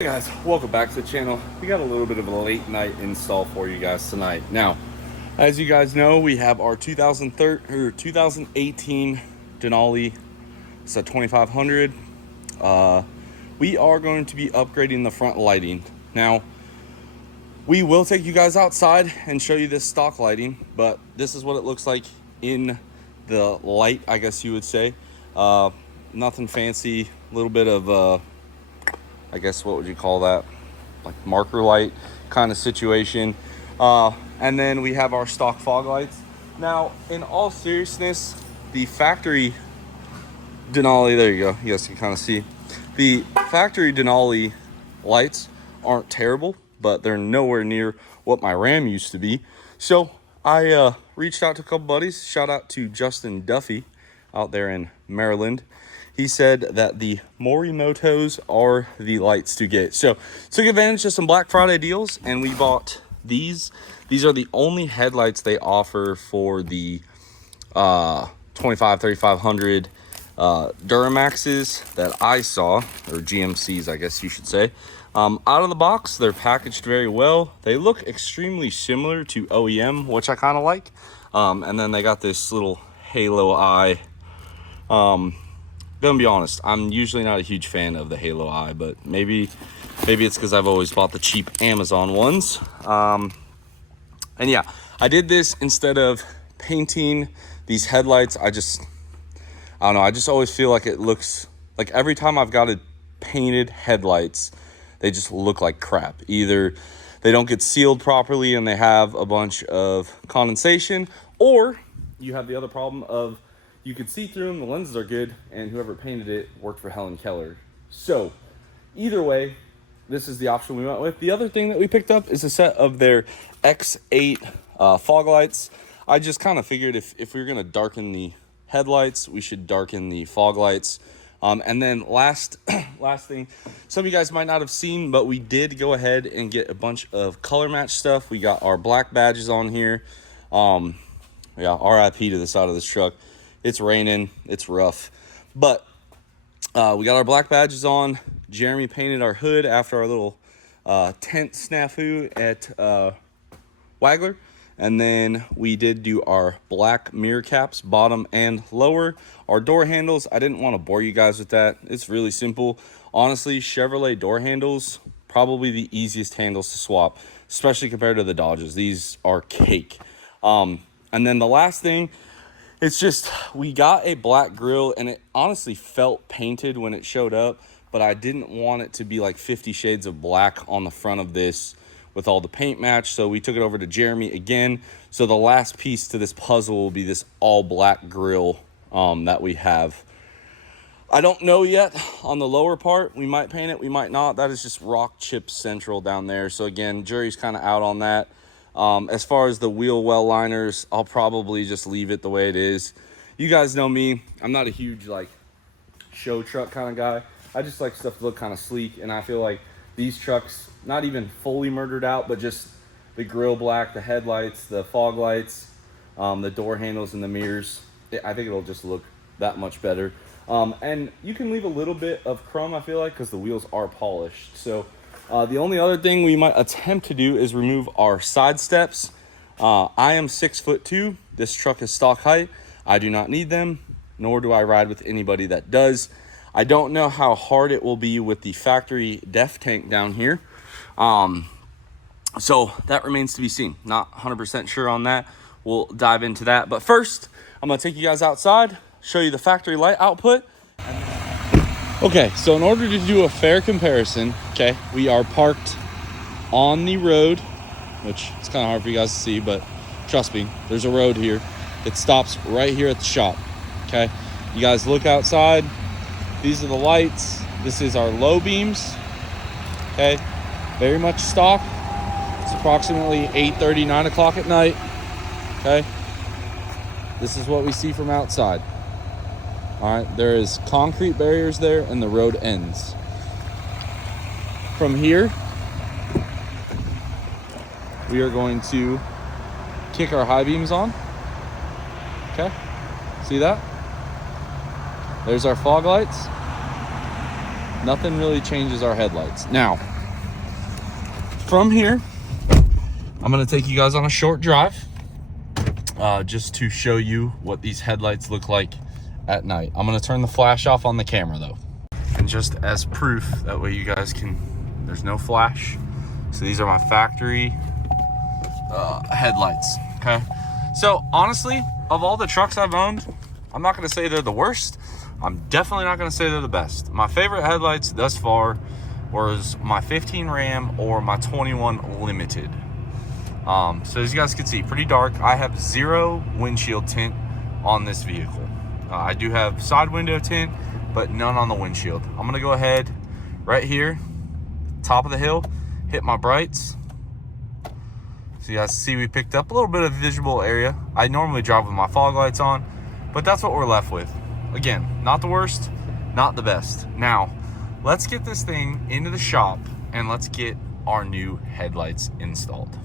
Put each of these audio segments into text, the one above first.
Hey guys, welcome back to the channel. We got a little bit of a late night install for you guys tonight. Now, as you guys know, we have our 2018 Denali. It's a 2500. We are going to be upgrading the front lighting. Now, we will take you guys outside and show you this stock lighting, but this is what it looks like in the light, I guess you would say. Nothing fancy, a little bit of I guess, what would you call that? Like marker light kind of situation. And then we have our stock fog lights. Now, in all seriousness, the factory Denali, there you go, you guys can kind of see. The factory Denali lights aren't terrible, but they're nowhere near what my Ram used to be. So I reached out to a couple buddies. Shout out to Justin Duffy out there in Maryland. He said that the Morimotos are the lights to get. So took advantage of some Black Friday deals and we bought these. These are the only headlights they offer for the 3500 Duramaxes that I saw, or GMCs, I guess you should say. Out of the box, they're packaged very well. They look extremely similar to OEM, which I kind of like. And then they got this little halo eye. Gonna be honest, I'm usually not a huge fan of the halo eye, but maybe it's because I've always bought the cheap Amazon ones. And yeah, I did this instead of painting these headlights. I don't know, I just always feel like it looks like every time I've got it painted headlights, they just look like crap. Either they don't get sealed properly and they have a bunch of condensation, or you have the other problem of you could see through them, the lenses are good, and whoever painted it worked for Helen Keller. So either way, this is the option we went with. The other thing that we picked up is a set of their X8 fog lights. I just kind of figured if we were going to darken the headlights, we should darken the fog lights. And then last thing, some of you guys might not have seen, but we did go ahead and get a bunch of color match stuff. We got our black badges on here. Yeah, RIP to the side of this truck. It's raining, it's rough, but we got our black badges on. Jeremy painted our hood after our little tent snafu at Wagler, and then we did do our black mirror caps, bottom and lower. Our door handles, I didn't want to bore you guys with that. It's really simple. Honestly, Chevrolet door handles, probably the easiest handles to swap, especially compared to the Dodges. These are cake. And then the last thing, it's just, we got a black grill and it honestly felt painted when it showed up, but I didn't want it to be like 50 shades of black on the front of this with all the paint match. So we took it over to Jeremy again. So the last piece to this puzzle will be this all black grill that we have. I don't know yet on the lower part. We might paint it, we might not. That is just rock chip central down there. So again, jury's kind of out on that. As far as the wheel well liners, I'll probably just leave it the way it is. You guys know me. I'm not a huge like show truck kind of guy. I just like stuff to look kind of sleek, and I feel like these trucks, not even fully murdered out, but just the grill black, the headlights, the fog lights, the door handles and the mirrors, I think it'll just look that much better. And you can leave a little bit of chrome, I feel like, because the wheels are polished. So the only other thing we might attempt to do is remove our side steps. I am 6'2". This truck is stock height. I do not need them, nor do I ride with anybody that does. I don't know how hard it will be with the factory def tank down here. So that remains to be seen. Not 100% sure on that. We'll dive into that. But first, I'm going to take you guys outside, show you the factory light output. Okay, so in order to do a fair comparison, okay, we are parked on the road which it's kind of hard for you guys to see, but trust me, there's a road here. It stops right here at the shop, okay? You guys look outside. These are the lights. This is our low beams, okay? Very much stock. It's approximately 8:30, 9 o'clock at night, okay? This is what we see from outside. All right, there is concrete barriers there and the road ends. From here, we are going to kick our high beams on, okay? See that? There's our fog lights. Nothing really changes our headlights. Now, from here, I'm gonna take you guys on a short drive just to show you what these headlights look like at night. I'm gonna turn the flash off on the camera though. And just as proof, that way you guys can, there's no flash. So these are my factory headlights, okay? So honestly, of all the trucks I've owned, I'm not gonna say they're the worst. I'm definitely not gonna say they're the best. My favorite headlights thus far was my 15 Ram or my 21 Limited. So as you guys can see, pretty dark. I have 0 windshield tint on this vehicle. I do have side window tint, but none on the windshield. I'm gonna go ahead right here, top of the hill, hit my brights. So you guys see we picked up a little bit of visible area. I normally drive with my fog lights on, but that's what we're left with. Again, not the worst, not the best. Now, let's get this thing into the shop and let's get our new headlights installed.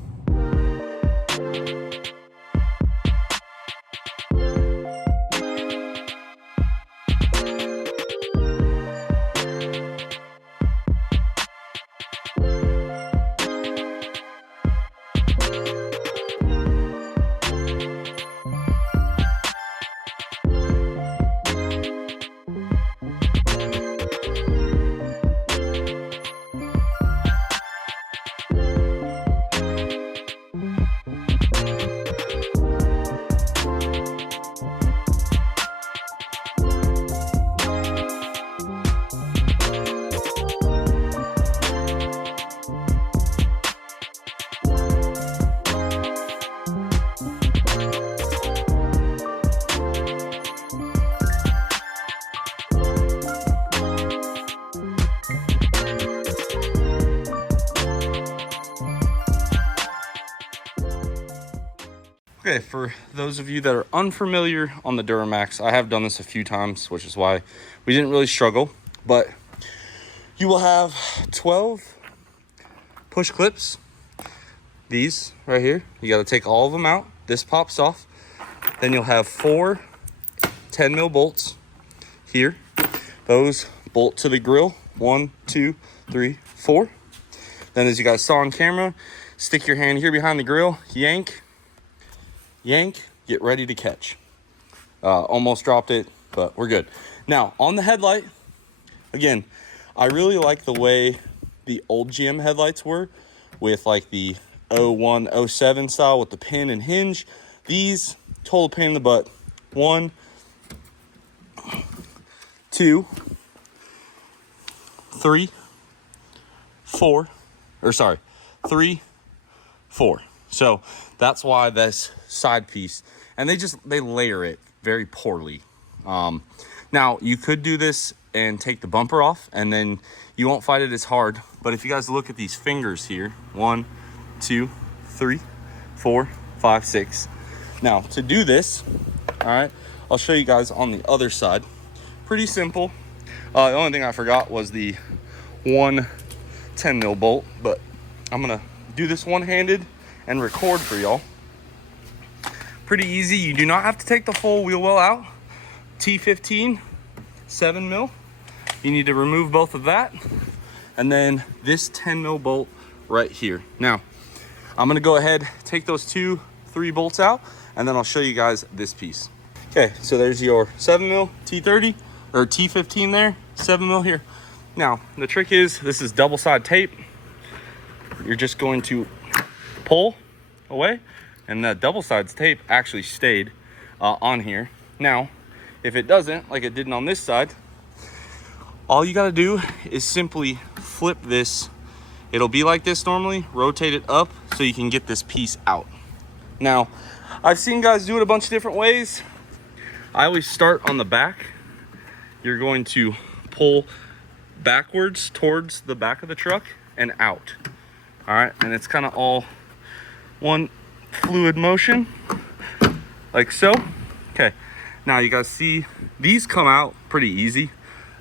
Okay, for those of you that are unfamiliar on the Duramax, I have done this a few times, which is why we didn't really struggle, but you will have 12 push clips. These right here, you got to take all of them out. This pops off. Then you'll have 4 10 mil bolts here. Those bolt to the grill. 1, 2, 3, 4. Then as you guys saw on camera, stick your hand here behind the grill, yank, get ready to catch. Almost dropped it, but we're good. Now, on the headlight, again, I really like the way the old GM headlights were with like the 01, 07 style with the pin and hinge. These, total pain in the butt. 1, 2, 3, 4, 3, 4. So that's why this side piece, and they layer it very poorly. Now you could do this and take the bumper off and then you won't find it as hard. But if you guys look at these fingers here, 1, 2, 3, 4, 5, 6. Now to do this, all right, I'll show you guys on the other side. Pretty simple. The only thing I forgot was the 1 10 mil bolt, but I'm gonna do this one-handed and record for y'all. Pretty easy. You do not have to take the full wheel well out. T15 7 mil. You need to remove both of that, and then this 10 mil bolt right here. Now I'm gonna go ahead, take those 2, 3 bolts out, and then I'll show you guys this piece. Okay, so there's your 7 mil T30 or T15 there, 7 mil here. Now the trick is, this is double side tape. You're just going to pull away, and that double sides tape actually stayed on here. Now if it doesn't, like it didn't on this side, all you got to do is simply flip this It'll be like this normally. Rotate it up so you can get this piece out. Now, I've seen guys do it a bunch of different ways. I always start on the back. You're going to pull backwards towards the back of the truck and out. All right, and it's kind of all one fluid motion, like so. Okay, now you guys see these come out pretty easy.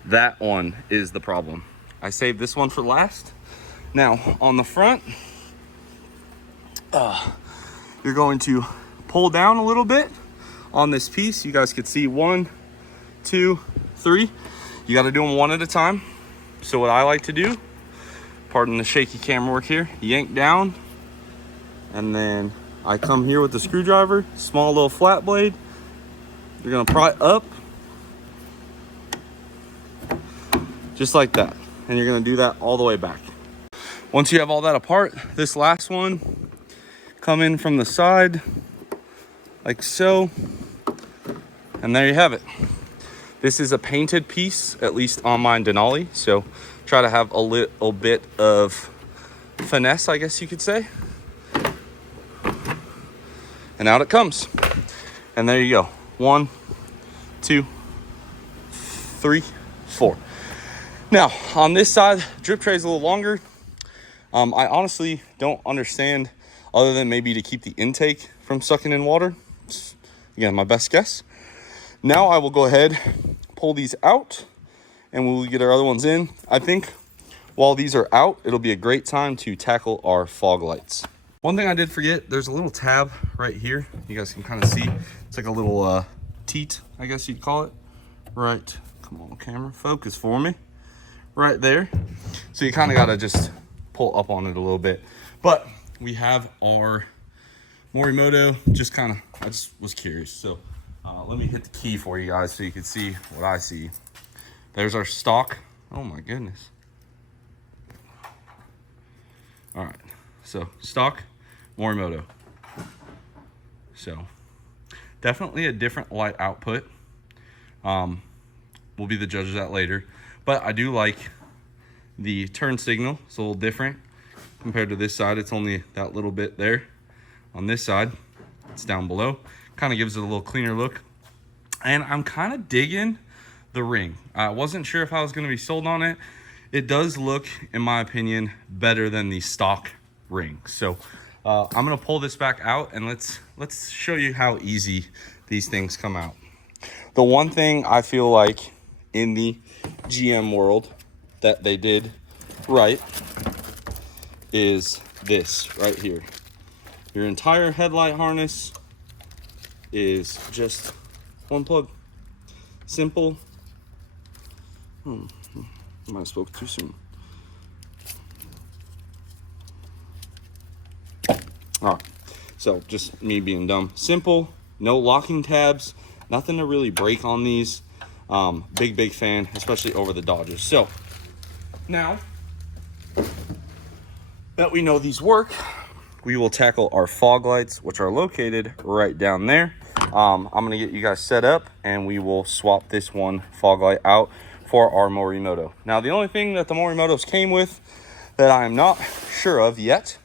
That one is the problem. I saved this one for last. Now, on the front, you're going to pull down a little bit on this piece. You guys could see 1, 2, 3. You got to do them one at a time. So what I like to do, pardon the shaky camera work here, yank down, and then I come here with the screwdriver, small little flat blade. You're gonna pry up, just like that. And you're gonna do that all the way back. Once you have all that apart, this last one, come in from the side, like so, and there you have it. This is a painted piece, at least on my Denali, so try to have a little bit of finesse, I guess you could say. And out it comes. And there you go. 1, 2, 3, 4. Now, on this side, drip tray is a little longer. I honestly don't understand, other than maybe to keep the intake from sucking in water. Again, my best guess. Now I will go ahead, pull these out, and we'll get our other ones in. I think while these are out, it'll be a great time to tackle our fog lights. One thing I did forget, there's a little tab right here. You guys can kind of see, it's like a little teat, I guess you'd call it. Right, come on camera, focus for me. Right there. So you kind of gotta just pull up on it a little bit. But we have our Morimoto, just kind of, I just was curious. So let me hit the key for you guys so you can see what I see. There's our stock. Oh my goodness. All right, so stock Morimoto. So definitely a different light output. We'll be the judge of that later. But I do like the turn signal. It's a little different compared to this side. It's only that little bit there. On this side, it's down below. Kind of gives it a little cleaner look. And I'm kind of digging the ring. I wasn't sure if I was going to be sold on it. It does look, in my opinion, better than the stock ring. So I'm going to pull this back out and let's show you how easy these things come out. The one thing I feel like in the GM world that they did right is this right here. Your entire headlight harness is just one plug. Simple. I might have spoken too soon. All right, so just me being dumb. Simple, no locking tabs, nothing to really break on these. Big fan, especially over the Dodgers. So now that we know these work, we will tackle our fog lights, which are located right down there. I'm gonna get you guys set up and we will swap this one fog light out for our Morimoto. Now, the only thing that the Morimotos came with that I am not sure of yet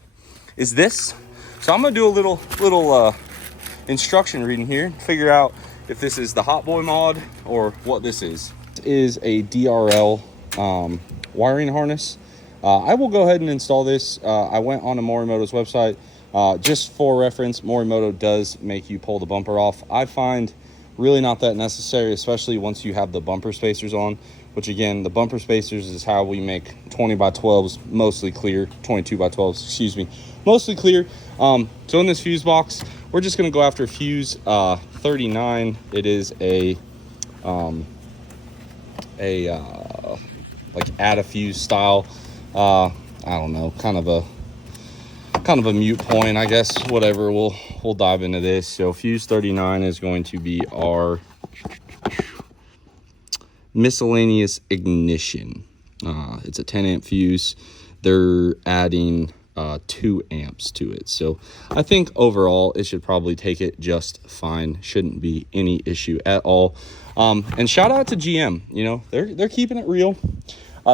is this. So I'm gonna do a little instruction reading here, figure out if this is the Hot Boy mod or what this is. It is a DRL wiring harness. I will go ahead and install this. I went on a Morimoto's website. Just for reference, Morimoto does make you pull the bumper off. I find really not that necessary, especially once you have the bumper spacers on, which again, the bumper spacers is how we make 20 by 12s mostly clear, 22 by 12s, excuse me, mostly clear. So in this fuse box, we're just gonna go after fuse 39. It is a like add a fuse style. I don't know, kind of a mute point, I guess. Whatever, we'll dive into this. So fuse 39 is going to be our miscellaneous ignition. It's a 10 amp fuse. They're adding 2 amps to it, so I think overall it should probably take it just fine. Shouldn't be any issue at all. And shout out to GM, you know, they're keeping it real.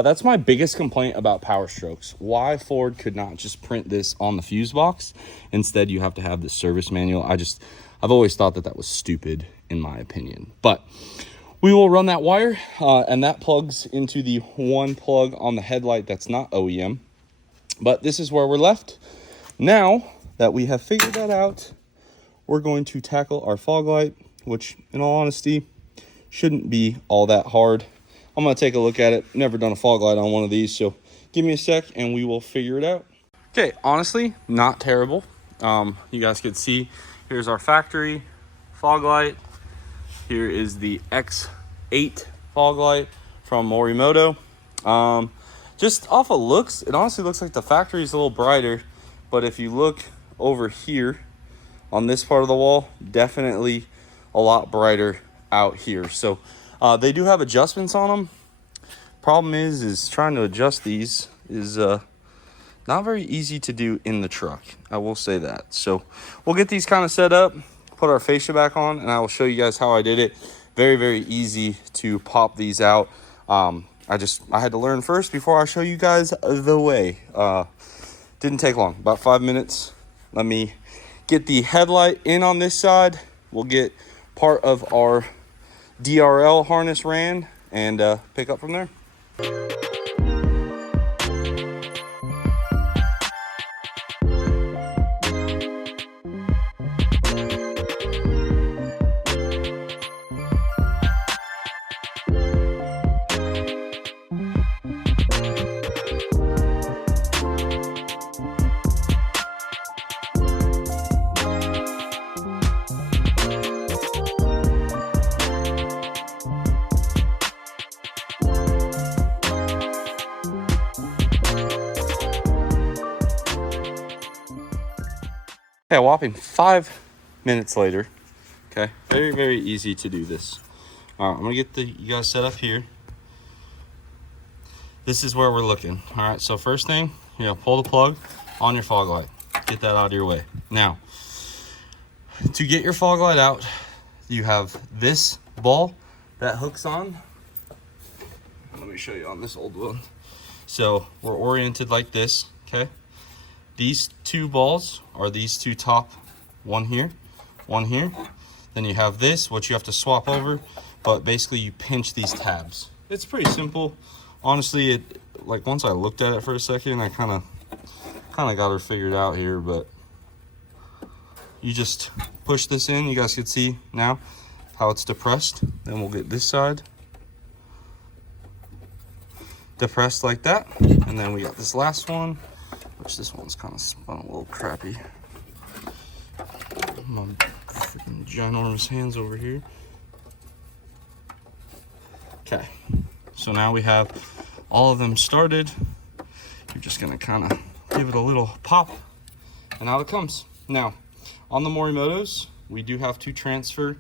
That's my biggest complaint about Power Strokes. Why Ford could not just print this on the fuse box. Instead, you have to have the service manual. I've always thought that was stupid, in my opinion. But we will run that wire, and that plugs into the one plug on the headlight that's not OEM. But this is where we're left. Now that we have figured that out, we're going to tackle our fog light, which, in all honesty, shouldn't be all that hard. I'm going to take a look at it. Never done a fog light on one of these, so give me a sec and we will figure it out. Okay, honestly, not terrible. You guys can see, here's our factory fog light. Here is the X8 fog light from Morimoto. Just off of looks, it honestly looks like the factory is a little brighter, but if you look over here on this part of the wall, definitely a lot brighter out here. So they do have adjustments on them. Problem is trying to adjust these is not very easy to do in the truck. I will say that. So we'll get these kind of set up, put our fascia back on, and I will show you guys how I did it. Very, very easy to pop these out. I had to learn first before I show you guys the way. Didn't take long, about 5 minutes. Let me get the headlight in on this side. We'll get part of our DRL harness ran and pick up from there. Okay, a whopping 5 minutes later. Okay, very, very easy to do this. All right, I'm gonna get you guys set up here. This is where we're looking. All right, so first thing, pull the plug on your fog light. Get that out of your way. Now, to get your fog light out, you have this ball that hooks on. Let me show you on this old one. So we're oriented like this, okay? These two balls are these two top, one here, one here. Then you have this, which you have to swap over, but basically you pinch these tabs. It's pretty simple. Honestly, once I looked at it for a second, I kind of got her figured out here, but you just push this in. You guys can see now how it's depressed. Then we'll get this side depressed like that. And then we got this last one, which this one's kind of spun a little crappy. My freaking ginormous hands over here. Okay, so now we have all of them started. You're just gonna kind of give it a little pop, and out it comes. Now, on the Morimotos, we do have to transfer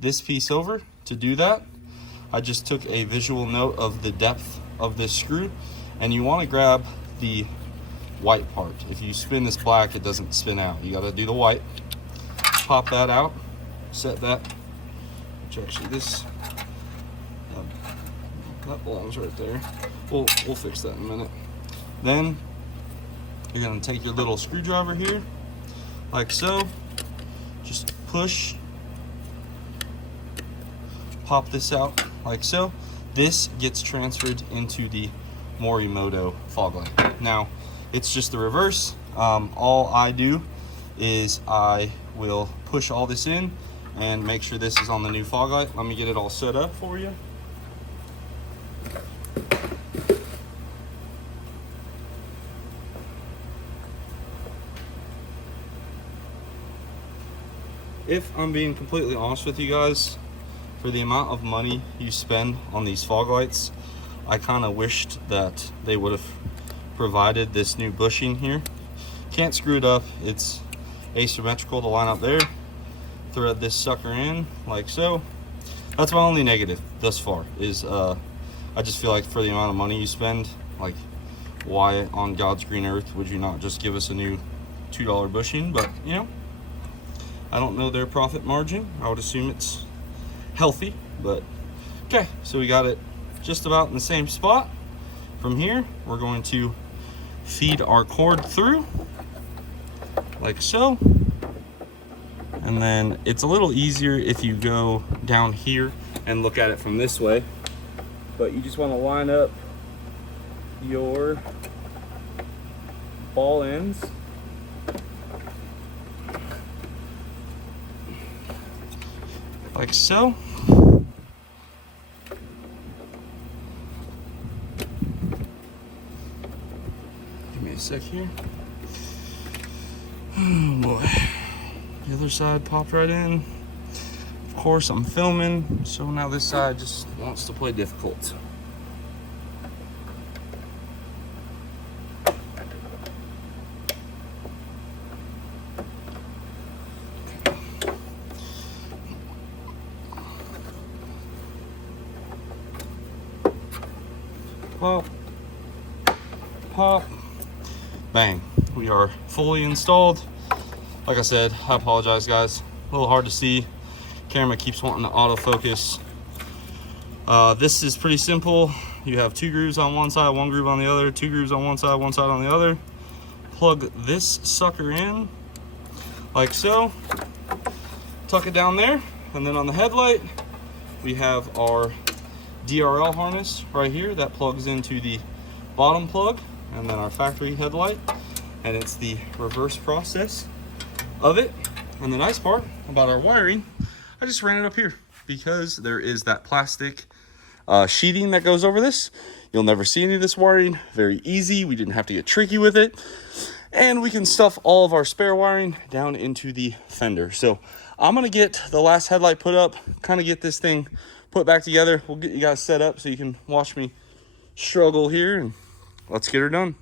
this piece over. To do that, I just took a visual note of the depth of this screw, and you want to grab the white part. If you spin this black, it doesn't spin out. You got to do the white. Pop that out, set that, which actually that belongs right there. We'll fix that in a minute. Then you're gonna take your little screwdriver here, like so. Just push, pop this out like so. This gets transferred into the Morimoto fog light. Now, it's just the reverse. All I do is I will push all this in and make sure this is on the new fog light. Let me get it all set up for you. If I'm being completely honest with you guys, for the amount of money you spend on these fog lights, I kind of wished that they would have provided this new bushing here. Can't screw it up. It's asymmetrical to line up there. Thread this sucker in like so. That's my only negative thus far, is I just feel like for the amount of money you spend, like, why on God's green earth would you not just give us a new $2 bushing? But I don't know their profit margin. I would assume it's healthy, but okay. So we got it just about in the same spot, From here, we're going to feed our cord through, like so. And then it's a little easier if you go down here and look at it from this way. But you just want to line up your ball ends like so. Give me a sec here. Oh boy. The other side popped right in. Of course, I'm filming, so now this side just wants to play difficult. Pop, pop, bang. We are fully installed. Like I said, I apologize guys, a little hard to see. Camera keeps wanting to autofocus. This is pretty simple. You have 2 grooves on one side, 1 groove on the other, 2 grooves on one side on the other. Plug this sucker in like so, tuck it down there, and then on the headlight we have our DRL harness right here that plugs into the bottom plug, and then our factory headlight, and it's the reverse process of it. And the nice part about our wiring, I just ran it up here because there is that plastic sheeting that goes over this. You'll never see any of this wiring. Very easy. We didn't have to get tricky with it. And we can stuff all of our spare wiring down into the fender. So I'm going to get the last headlight put up, kind of get this thing put back together. We'll get you guys set up so you can watch me struggle here, and let's get her done.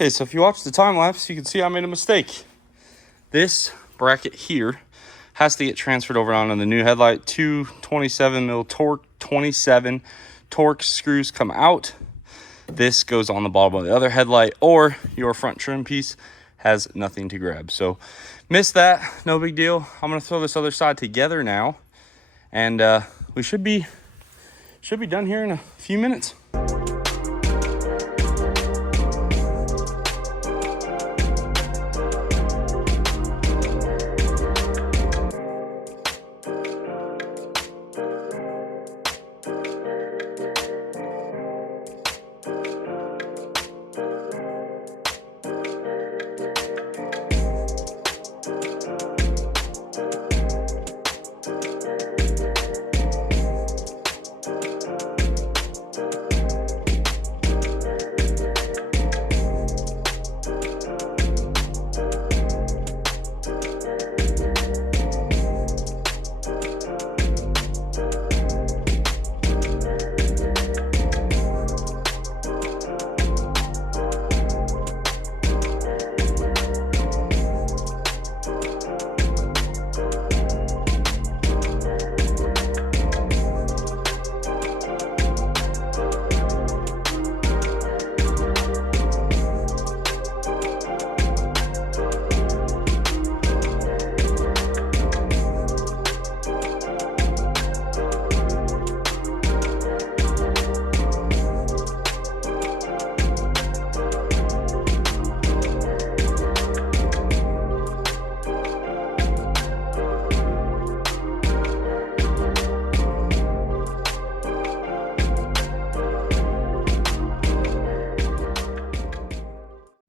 Okay, so if you watch the time lapse, you can see I made a mistake. This bracket here has to get transferred over onto the new headlight. 2 27 mil torque, 27 torque screws come out. This goes on the bottom of the other headlight, or your front trim piece has nothing to grab. So missed that, no big deal. I'm gonna throw this other side together now, and we should be done here in a few minutes.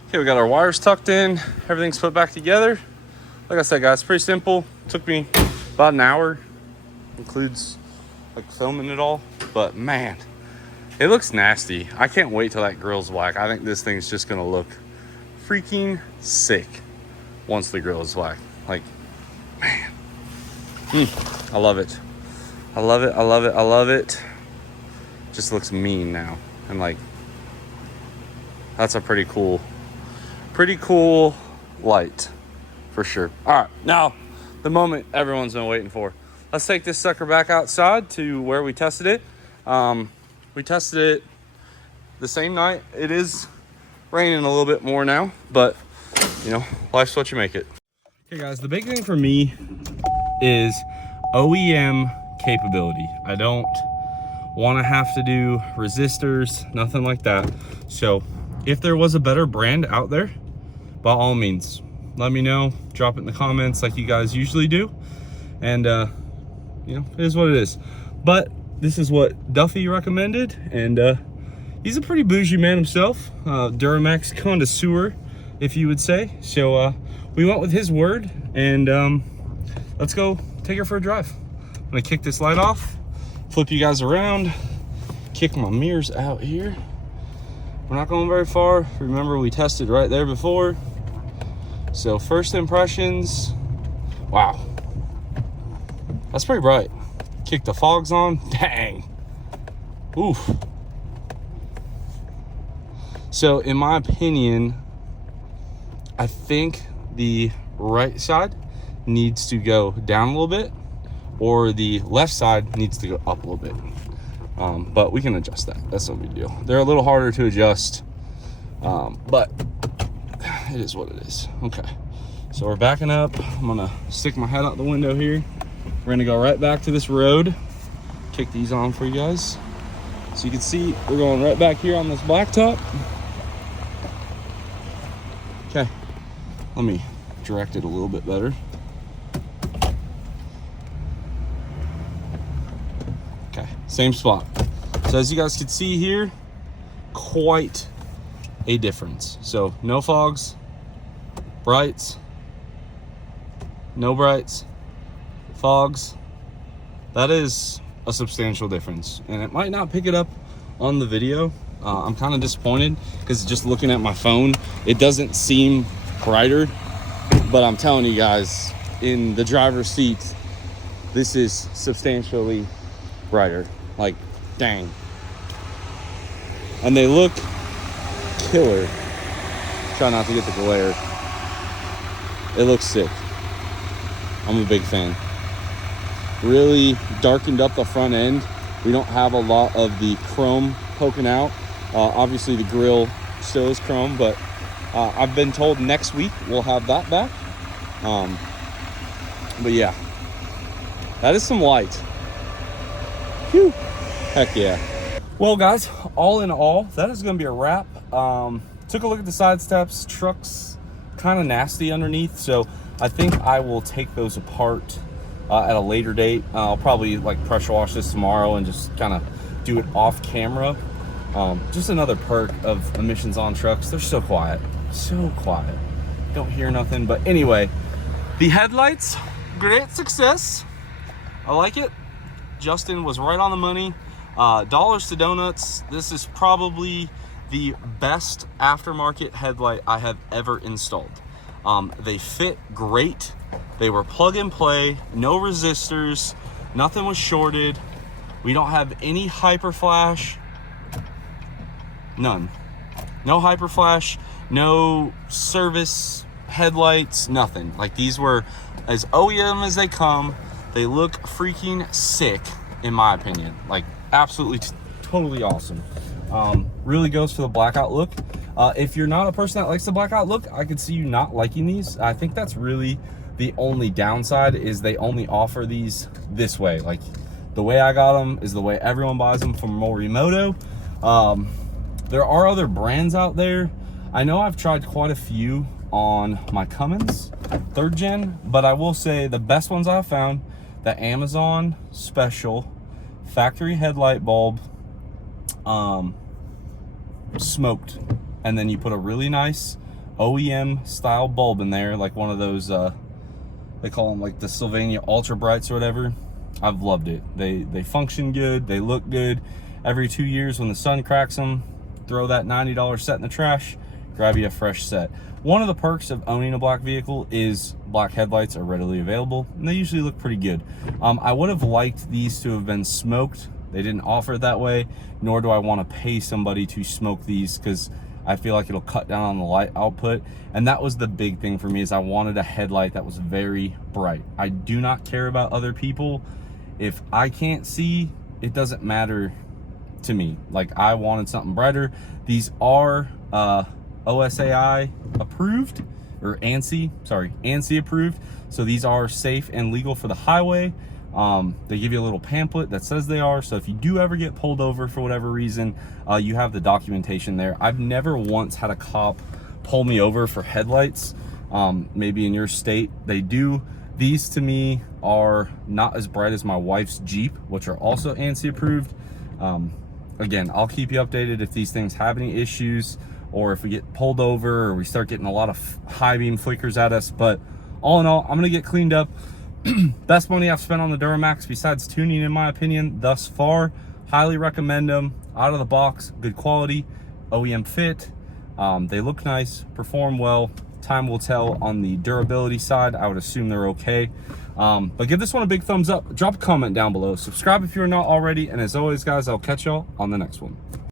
Okay, we got our wires tucked in. Everything's put back together. Like I said, guys, pretty simple. Took me about an hour. Includes like filming it all. But man, it looks nasty. I can't wait till that grill's black. I think this thing's just gonna look freaking sick once the grill is black. Like, man. I love it. I love it, I love it, I love it. Just looks mean now. And like, that's a pretty cool light for sure. All right, now the moment everyone's been waiting for. Let's take this sucker back outside to where we tested it. We tested it the same night. It is raining a little bit more now, but you know, life's what you make it. Okay guys, the big thing for me is OEM capability. I don't want to have to do resistors, nothing like that. So if there was a better brand out there, by all means, let me know. Drop it in the comments like you guys usually do. And you know, it is what it is. But this is what Duffy recommended, and he's a pretty bougie man himself, Duramax connoisseur, if you would say. So we went with his word, and let's go take her for a drive. I'm gonna kick this light off, flip you guys around, kick my mirrors out here. We're not going very far. Remember, we tested right there before. So first impressions, wow, that's pretty bright. Kick the fogs on, dang, oof. So in my opinion, I think the right side needs to go down a little bit, or the left side needs to go up a little bit. But we can adjust that. That's no big deal. They're a little harder to adjust, but it is what it is. Okay, so we're backing up. I'm gonna stick my head out the window here. We're gonna go right back to this road. Kick these on for you guys. So you can see we're going right back here on this blacktop. Okay, let me direct it a little bit better. Okay, same spot. So as you guys can see here, quite a difference. So no fogs, brights, no brights, fogs. That is a substantial difference, and it might not pick it up on the video. I'm kind of disappointed because just looking at my phone, it doesn't seem brighter, but I'm telling you guys, in the driver's seat, this is substantially brighter. Like, dang. And they look killer. Try not to get the glare. It looks sick. I'm a big fan. Really darkened up the front end. We don't have a lot of the chrome poking out. Obviously the grill still is chrome, but I've been told next week we'll have that back. But yeah, that is some light. Phew. Heck yeah. Well guys, all in all, that is gonna be a wrap. Took a look at the side steps. Truck's kind of nasty underneath, so I think I will take those apart at a later date. I'll probably like pressure wash this tomorrow and just kind of do it off camera. Just another perk of emissions on trucks. They're so quiet, don't hear nothing. But anyway, the headlights, great success. I like it. Justin was right on the money. Dollars to donuts. This is probably the best aftermarket headlight I have ever installed. They fit great. They were plug and play, no resistors, nothing was shorted. We don't have any hyper flash. None. No hyper flash, no service headlights, nothing. Like, these were as OEM as they come. They look freaking sick, in my opinion. Like, absolutely totally awesome. Really goes for the blackout look. If you're not a person that likes the blackout look, I could see you not liking these. I think that's really the only downside, is they only offer these this way. Like, the way I got them is the way everyone buys them from Morimoto. There are other brands out there. I know I've tried quite a few on my Cummins 3rd gen, but I will say the best ones I've found, the Amazon special factory headlight bulb, smoked, and then you put a really nice OEM style bulb in there, like one of those, they call them like the Sylvania Ultra Brights or whatever. I've loved it. They function good, they look good. Every 2 years when the sun cracks them, throw that $90 set in the trash, grab you a fresh set. One of the perks of owning a black vehicle is black headlights are readily available, and they usually look pretty good. I would have liked these to have been smoked. They didn't offer it that way, nor do I want to pay somebody to smoke these, because I feel like it'll cut down on the light output. And that was the big thing for me, is I wanted a headlight that was very bright. I do not care about other people. If I can't see, it doesn't matter to me. Like, I wanted something brighter. These are OSAI approved, or ANSI approved. So these are safe and legal for the highway. They give you a little pamphlet that says they are. So if you do ever get pulled over for whatever reason, you have the documentation there. I've never once had a cop pull me over for headlights. Maybe in your state they do. These to me are not as bright as my wife's Jeep, which are also ANSI approved. Again, I'll keep you updated if these things have any issues, or if we get pulled over or we start getting a lot of high beam flickers at us. But all in all, I'm gonna get cleaned up. Best money I've spent on the Duramax besides tuning, in my opinion, thus far. Highly recommend them. Out of the box, good quality, OEM fit. They look nice, perform well. Time will tell on the durability side. I would assume they're okay. But give this one a big thumbs up. Drop a comment down below. Subscribe if you're not already. And as always, guys, I'll catch y'all on the next one.